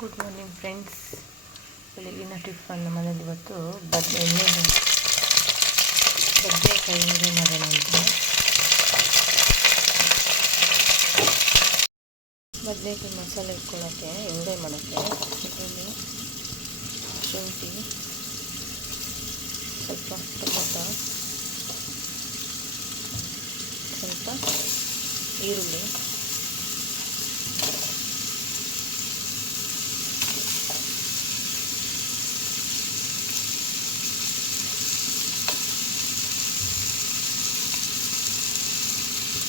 Good morning friends. ಬೆಳಗಿನ tiffin ನಮ್ಮನೇಲಿ ಇವತ್ತು ಬದನೆಕಾಯಿ ಎಣ್ಣೆ ಮಾಡೋಣ ಅಂತ. ಬದನೆಕಾಯಿ ಮಸಾಲೆ ಇಟ್ಕೊಳ್ಳೋಕ್ಕೆ ಎಣ್ಣೆ ಮಾಡೋಕ್ಕೆ ಇದರಲ್ಲಿ ಶುಂಠಿ, ಸ್ವಲ್ಪ ಟೊಮೊಟೊ, ಸ್ವಲ್ಪ ಈರುಳ್ಳಿ,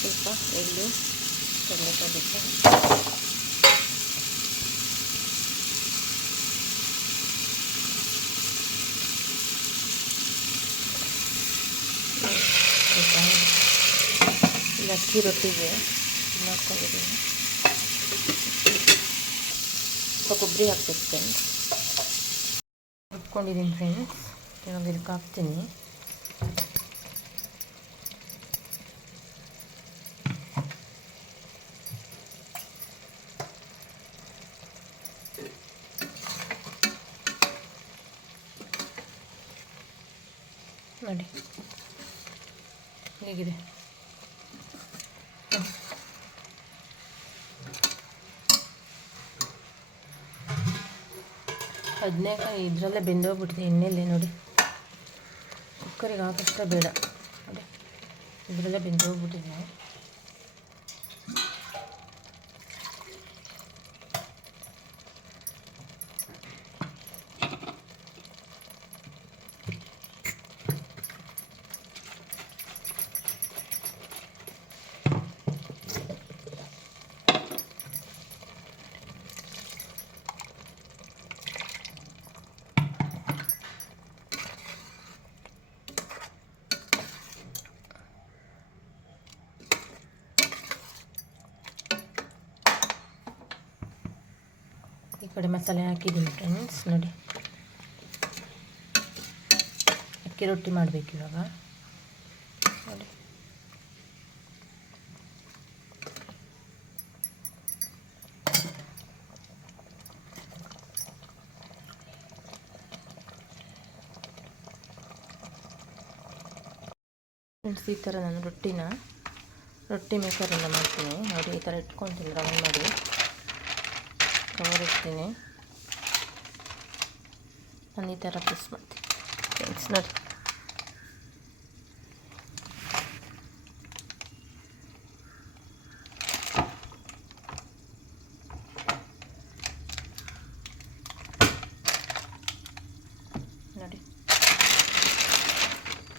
ಸ್ವಲ್ಪ ಎಳ್ಳು, ಟೊಮೆಟೊ ಬೀಜ, ಇಲ್ಲ ಅಕ್ಕಿ ರೊಟ್ಟಿಗೆ ಮಾಡ್ಕೊಂಡಿದ್ದೀನಿ. ಸ್ವಲ್ಪ ಕೊಬ್ಬರಿ ಹಾಕ್ಬೇಕು ಫ್ರೆಂಡ್ಸ್. ರುಬ್ಕೊಂಡಿದ್ದೀನಿ ಫ್ರೆಂಡ್ಸ್. ಇವಾಗ ಇದಕ್ಕೆ ಹಾಕ್ತೀನಿ. ನೋಡಿ ಹೇಗಿದೆ. ಬದನೆಕಾಯಿ ಇದರಲ್ಲೇ ಬೆಂದೋಗ್ಬಿಟ್ಟಿದೆ ಎಣ್ಣೆಯಲ್ಲಿ. ನೋಡಿ, ಕುಕ್ಕರಿಗೆ ಹಾಕಷ್ಟೇ ಬೇಡ. ನೋಡಿ, ಇದರಲ್ಲೇ ಬೆಂದೋಗ್ಬಿಟ್ಟಿದೆ. ಈ ಕಡೆ ಮಸಾಲೆ ಹಾಕಿದ್ದೀನಿ ಫ್ರೆಂಡ್ಸ್. ನೋಡಿ, ಅಕ್ಕಿ ರೊಟ್ಟಿ ಮಾಡಬೇಕು ಇವಾಗ. ನೋಡಿ, ಫ್ರೆಂಡ್ಸ್, ಈ ಥರ ನಾನು ರೊಟ್ಟಿ ಮೇಕರಿಂದ ಮಾಡ್ತೀನಿ. ನೋಡಿ, ಈ ಥರ ಇಟ್ಕೊತೀನಿ. ರೌಂಡ್ ಮಾಡಿ ಕವರ್ ಇಡ್ತೀನಿ. ನಾನು ಈ ಥರ ಪ್ರೆಸ್ ಮಾಡ್ತೀನಿ ಫ್ರೆಂಡ್ಸ್. ನೋಡಿ, ನೋಡಿ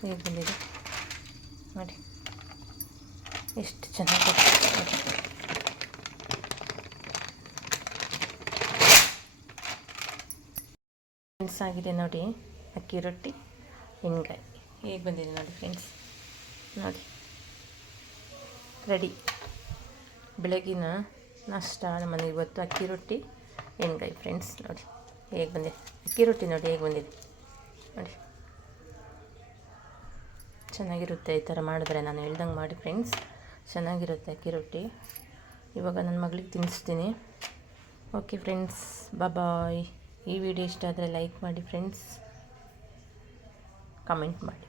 ಹೇಗೆ ಬಂದಿದೆ. ನೋಡಿ ಎಷ್ಟು ಚೆನ್ನಾಗಿ ಆಗಿದೆ. ನೋಡಿ, ಅಕ್ಕಿ ರೊಟ್ಟಿ ಎಣ್ಗಾಯಿ ಹೇಗೆ ಬಂದಿದೆ ನೋಡಿ ಫ್ರೆಂಡ್ಸ್. ನೋಡಿ, ರೆಡಿ. ಬೆಳಗಿನ ನಾಷ್ಟ ನಮ್ಮನೆ ಇವತ್ತು ಅಕ್ಕಿ ರೊಟ್ಟಿ ಎಣ್ಗಾಯಿ ಫ್ರೆಂಡ್ಸ್. ನೋಡಿ ಹೇಗೆ ಬಂದಿದೆ ಅಕ್ಕಿ ರೊಟ್ಟಿ. ನೋಡಿ ಹೇಗೆ ಬಂದಿದೆ. ನೋಡಿ, ಚೆನ್ನಾಗಿರುತ್ತೆ ಈ ಥರ ಮಾಡಿದ್ರೆ. ನಾನು ಹೇಳ್ದಂಗೆ ಮಾಡಿ ಫ್ರೆಂಡ್ಸ್, ಚೆನ್ನಾಗಿರುತ್ತೆ ಅಕ್ಕಿ ರೊಟ್ಟಿ. ಇವಾಗ ನನ್ನ ಮಗಳಿಗೆ ತಿನ್ನಿಸ್ತೀನಿ. ಓಕೆ ಫ್ರೆಂಡ್ಸ್, ಬಾಯ್. ಈ ವಿಡಿಯೋ ಇಷ್ಟ ಆದರೆ ಲೈಕ್ ಮಾಡಿ ಫ್ರೆಂಡ್ಸ್, ಕಮೆಂಟ್ ಮಾಡಿ.